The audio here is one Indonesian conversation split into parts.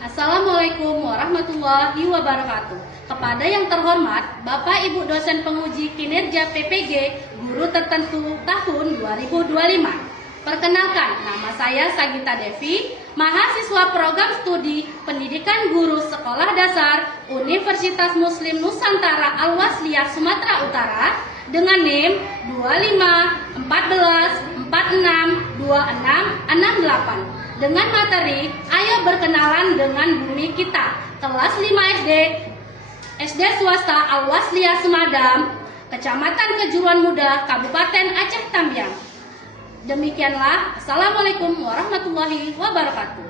Assalamualaikum warahmatullahi wabarakatuh. Kepada yang terhormat Bapak Ibu dosen penguji kinerja PPG guru tertentu tahun 2025. Perkenalkan, nama saya Sagita Devi, mahasiswa program studi Pendidikan Guru Sekolah Dasar Universitas Muslim Nusantara Al-Wasliyah Sumatera Utara dengan NIM 25 14 46 26 68 dengan materi Ayo Berkenalan dengan Bumi Kita, kelas 5 SD swasta Al-Wasliyah Semadam, Kecamatan Kejuruan Muda, Kabupaten Aceh Tamiang. Demikianlah, Assalamualaikum warahmatullahi wabarakatuh.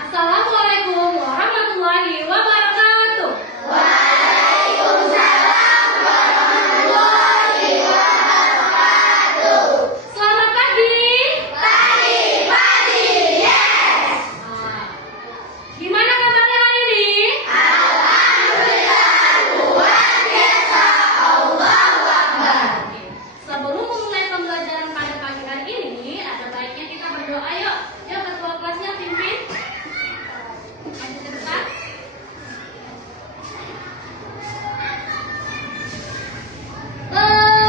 Assalamualaikum warahmatullahi wabarakatuh. Waalaikumsalam warahmatullahi wabarakatuh. Selamat pagi. Pagi, yes. Gimana kabarnya hari ini? Alhamdulillah, luar biasa. Allahu Akbar. Sebelum memulai pembelajaran pada pagi hari ini, ada baiknya kita berdoa yuk. Yuk ketua kelasnya pimpin. Maju ke depan. Berdoa.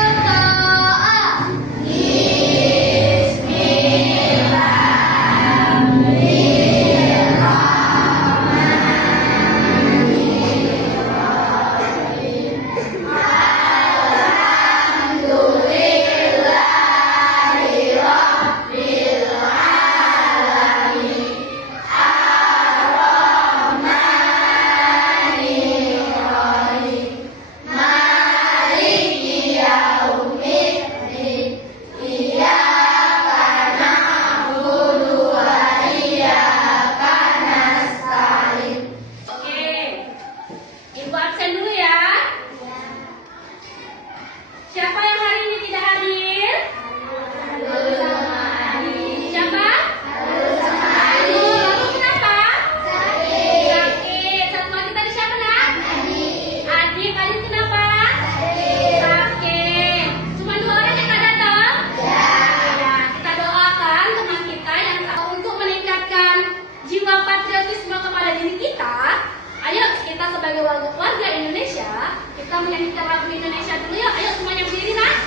Oke. Ibu absen dulu ya. Siapa yang hari ini tidak hadir? Siapa? Lalu kenapa? Sakit. Satu lagi tadi siapa nak? Adik. Adik kenapa? Sakit. Cuma 2 orang yang tak datang? Ya. Kita doakan teman kita yang untuk meningkatkan jiwa patriotisme kepada diri kita. Ayo kita sebagai warga Indonesia, kita menyanyikan lagu Indonesia dulu ya. Ayo semuanya berdiri nak.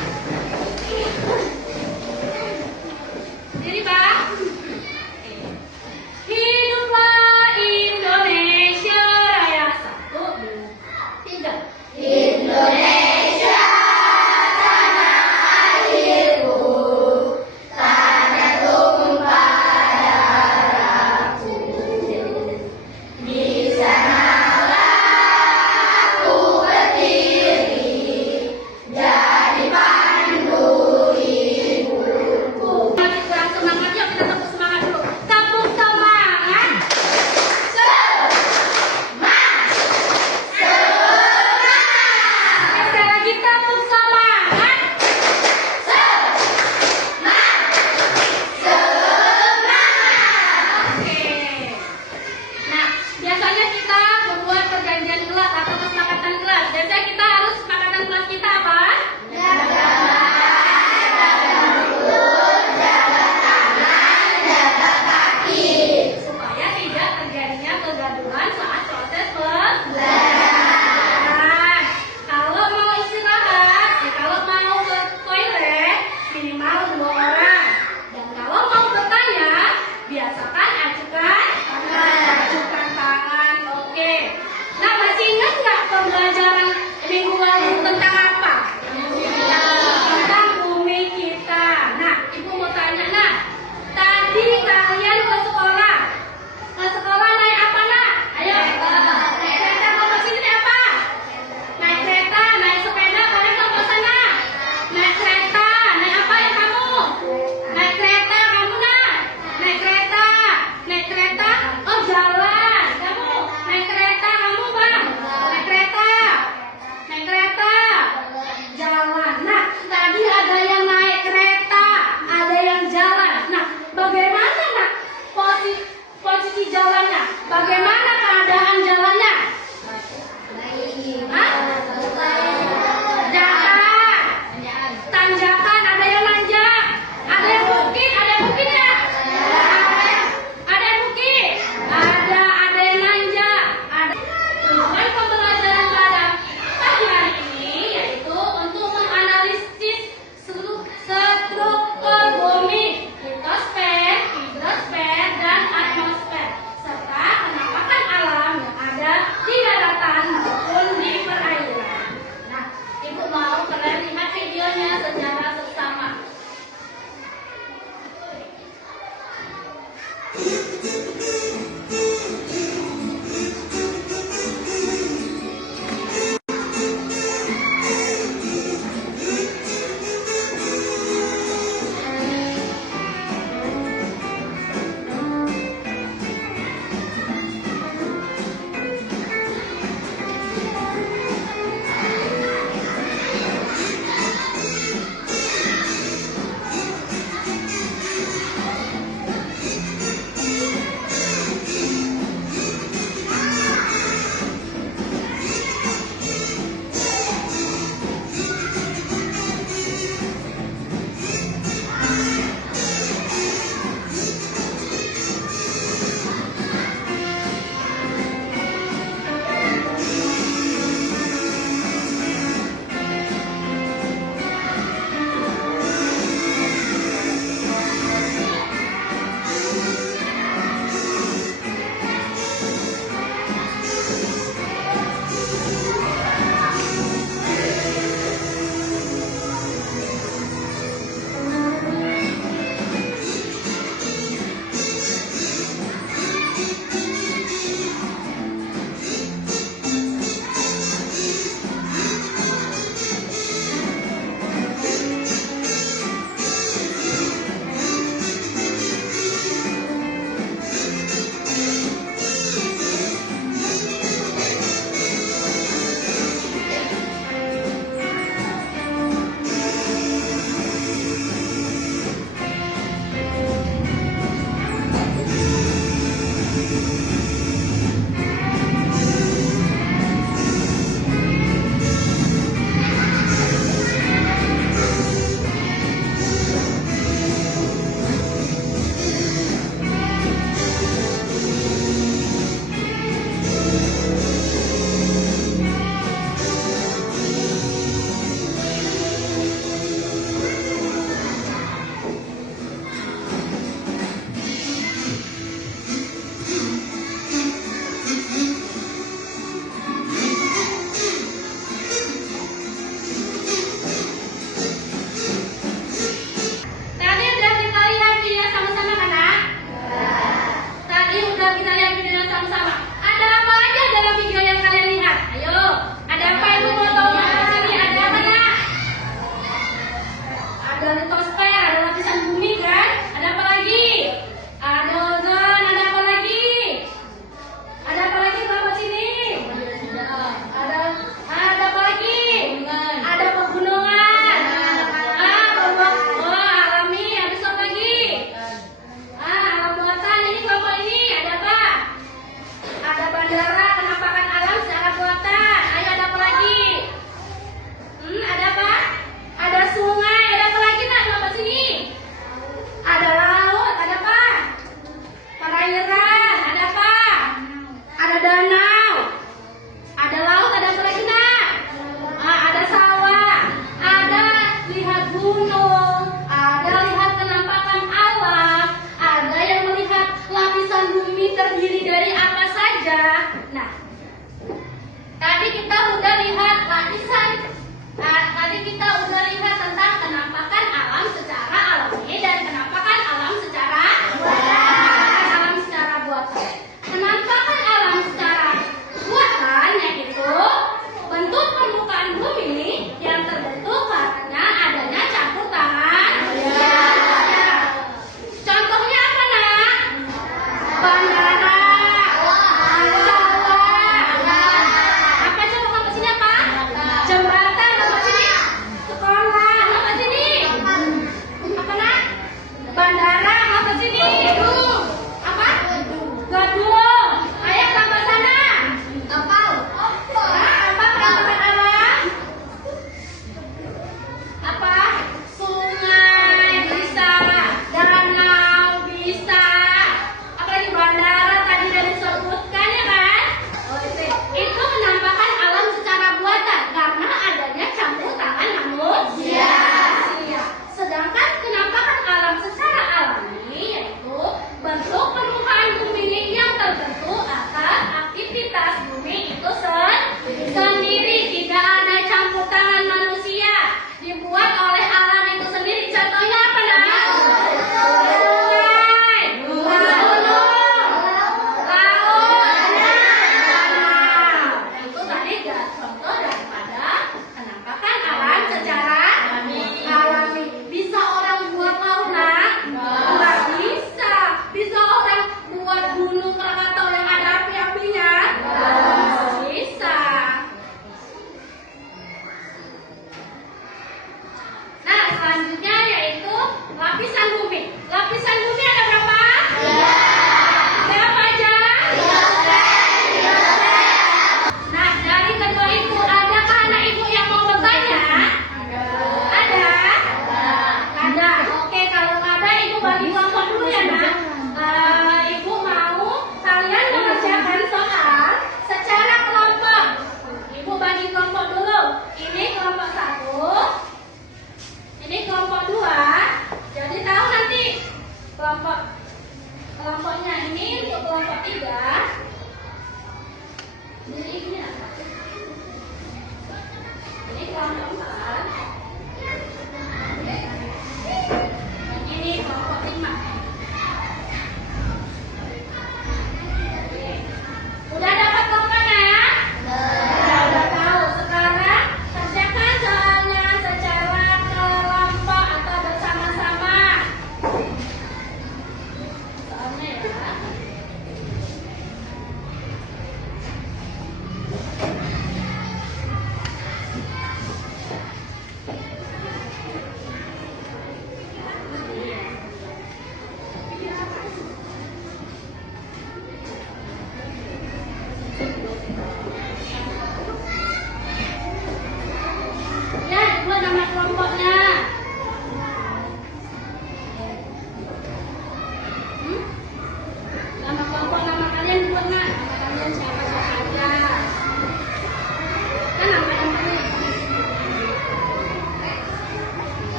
Berdiri Pak. Hiduplah Indonesia Raya. 1, 2, 3. Indonesia, tanah airku, tanah tumpah darahku. Di sanalah aku berdiri, jadi pandu hidupku. Mari kurang semangat yuk, kita tepuk semangat dulu. Tepuk semangat. Sekali lagi tepuk semangat. Oke. Nah, biasanya kita membuat perjanjian kelas atau kesepakatan kelas. Biasanya kita harus kesepakatan kelas kita apa? Supaya tidak terjadinya kegaduhan saat proses pembelajaran. Kalau mau istirahat, kalau mau ke toilet minimal 2 orang. Dan kalau mau bertanya, biasakan ajukan tangan. Oke. Nah, masih ingat nggak pembelajaran minggu lalu tentang apa? Tentang bumi kita. Nah, ibu mau tanya, nah, tadi kalian ke sekolah. Ke sekolah naik apa nak? Ayo. Kereta mau ke sini naik apa? Naik kereta, naik sepeda, kalian mau ke sana? Naik kereta, naik apa ya kamu? Naik kereta kamu nak? Naik kereta, naik kereta. Oh jalan, kamu naik kereta kamu bang? Naik kereta, naik kereta. gunung, ada lihat penampakan alam, ada yang melihat lapisan bumi terdiri dari apa saja. Nah, tadi kita udah lihat tentang penampakan alam secara alami dan penampakan alam secara buatan. Penampakan alam secara buatan yaitu bentuk permukaan bumi yang terbentuk karena adanya campur tangan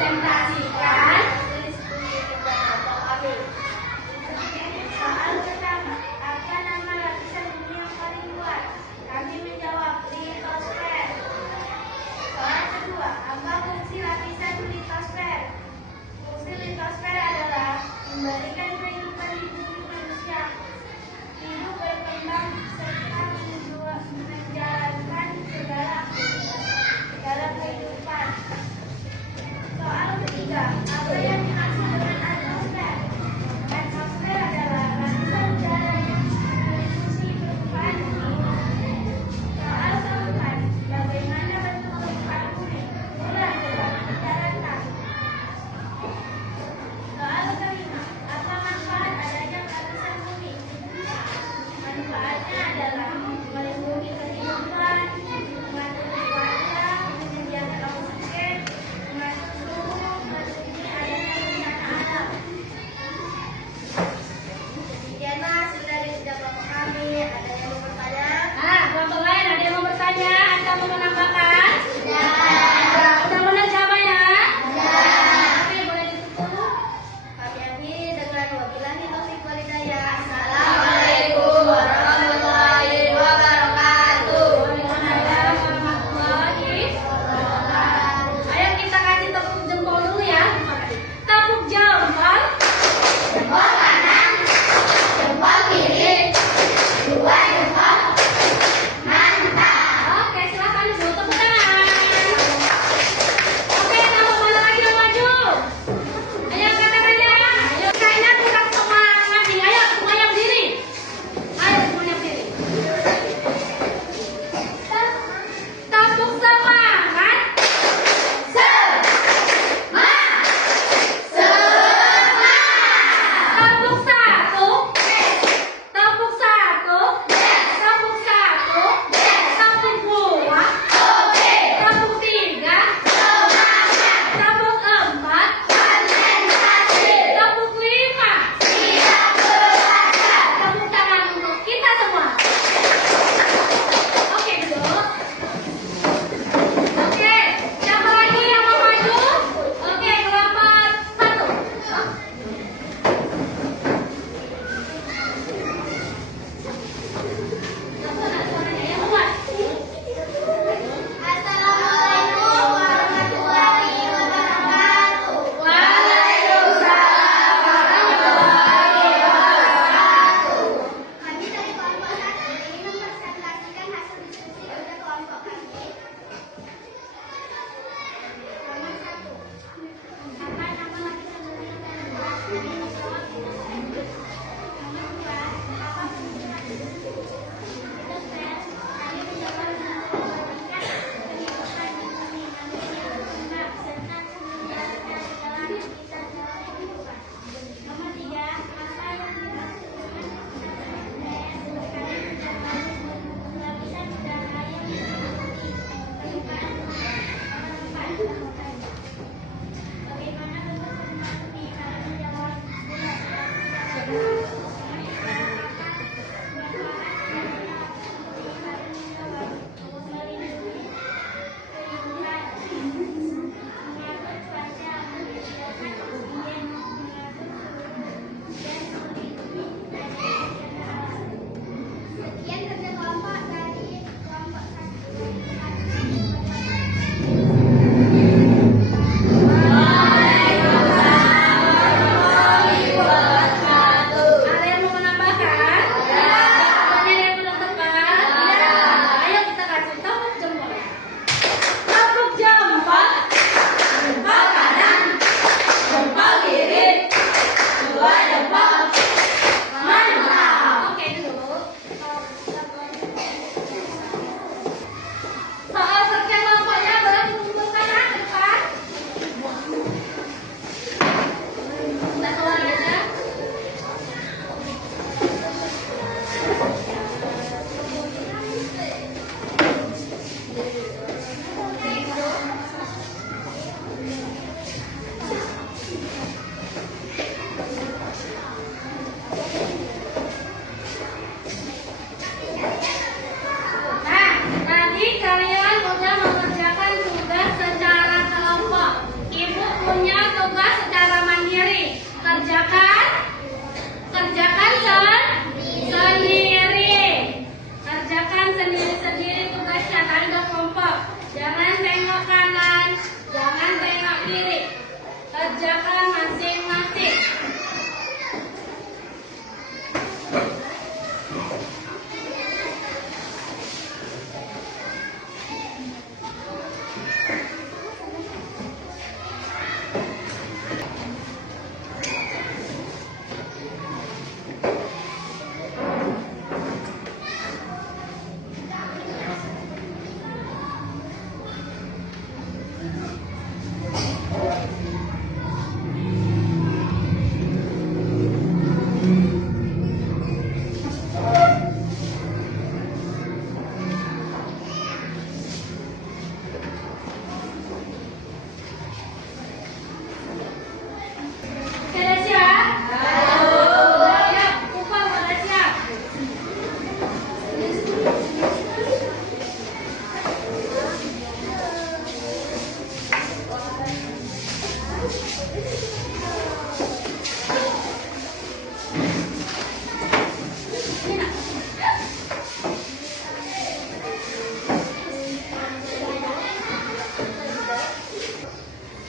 presentasikan soal pertama, apa nama lapisan bumi yang paling luas? Kami menjawab litosfer. Soal kedua, apa fungsi lapisan litosfer? Fungsi litosfer adalah memberikan kehidupan di bumi manusia, hidup berkembang serta menjalankan segala aktivitas dalam kehidupan. Soal ketiga, apa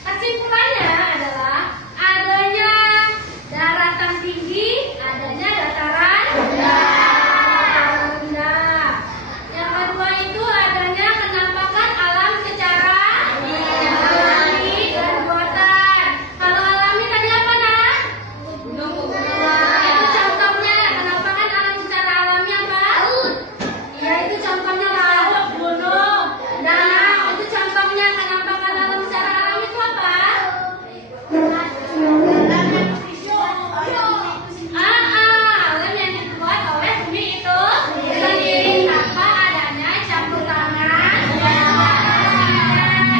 Kesimpulannya adalah adanya daratan tinggi, adanya dataran rendah. Yang kedua itu adanya penampakan alam secara alami dan buatan. Kalau alami tadi apa, Nak? Itu contohnya penampakan alam secara alami apa? Ya, itu contohnya laut, gunung, danau. Itu contohnya penampakan alam secara alami itu apa? Alam yang dibuat oleh bumi itu sendiri tanpa adanya campur tangan.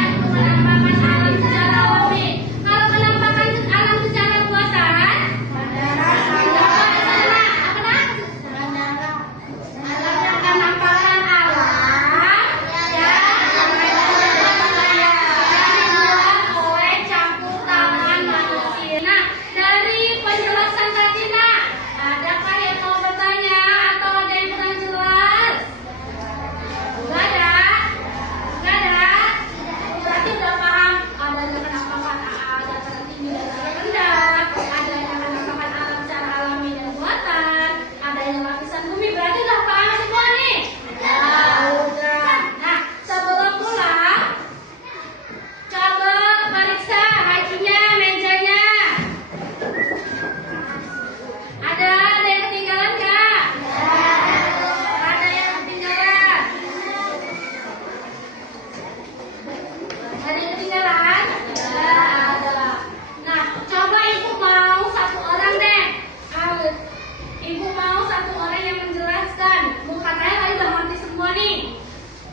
Itu penampakan alam secara alami. Kalau penampakan alam secara buatan, penampakan alam dibuat oleh campur tangan manusia. Nah, dari penjelasan tadi, Nak, adakah yang mau bertanya atau ada yang kurang jelas? Enggak ada? Enggak ada? Berarti udah paham adanya penampakan dataran tinggi dan dataran rendah, adanya penampakan alam secara alami dan buatan, adanya lapisan bumi. Berarti udah paham semua nih? Udah. Nah, sebelum pulang, coba periksa bajunya, mejanya. Ada yang ketinggalan nggak? Ada yang ketinggalan? Ada yang ketinggalan? Ada. Nah, coba ibu mau satu orang deh. Ibu mau satu orang yang menjelaskan. Katanya tadi udah mati semua nih.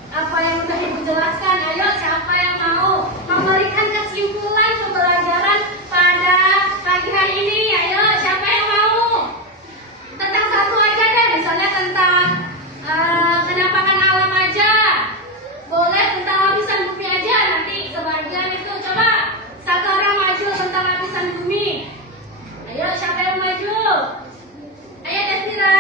Apa yang udah ibu jelaskan? Ayo, siapa yang mau memberikan kesimpulan pembelajaran pada pagi hari ini? Ayo, siapa yang mau? Tentang satu aja deh, misalnya tentang penampakan alam aja. Boleh tentang lapisan bumi aja, nanti sebagian itu. Coba satu orang maju tentang lapisan bumi. Ayo, siapa yang maju? Ayo, Desira.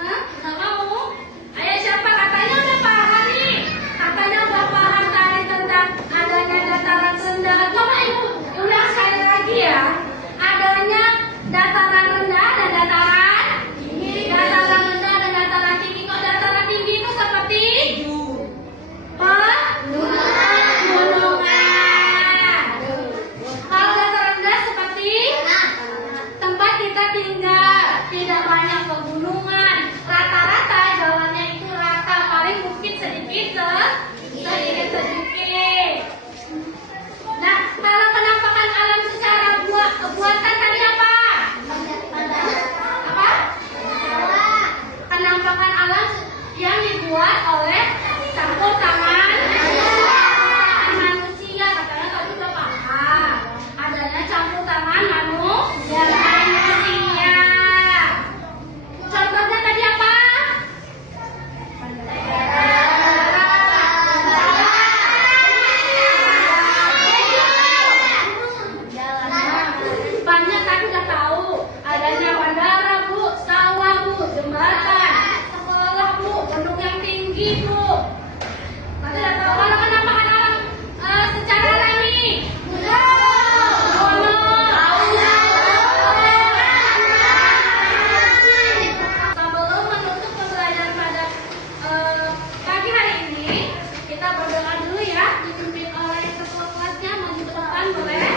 Hah? Nggak mau? Ayo, siapa? Katanya udah paham nih. Katanya udah paham tadi tentang adanya dataran rendah. Coba ibu ulang sekali lagi ya. Adanya dataran rendah dan dataran tinggi. Dataran rendah dan dataran tinggi. Kok dataran tinggi itu seperti gunungan. Kalau dataran rendah seperti tempat kita tinggal, tidak banyak pegunungan. Rata-rata jalannya itu rata, paling mungkin sedikit. Nah, kalau penampakan alam secara buatan tadi apa? Apa? Penampakan alam yang dibuat oleh campur tangan manusia. Katanya tadi udah paham. Adanya campur tangan manusia. Contohnya tadi apa? Banyak tadi udah tahu. Adanya bandara, Bu, sawah, Bu, jembatan, sekolah, Bu, gedung yang tinggi, Bu. Tadi udah tahu. Kalau penampakan alam secara alami. Sebelum menutup pembelajaran pada pagi hari ini, kita berdoa dulu ya, dipimpin oleh ketua kelasnya maju ke depan boleh.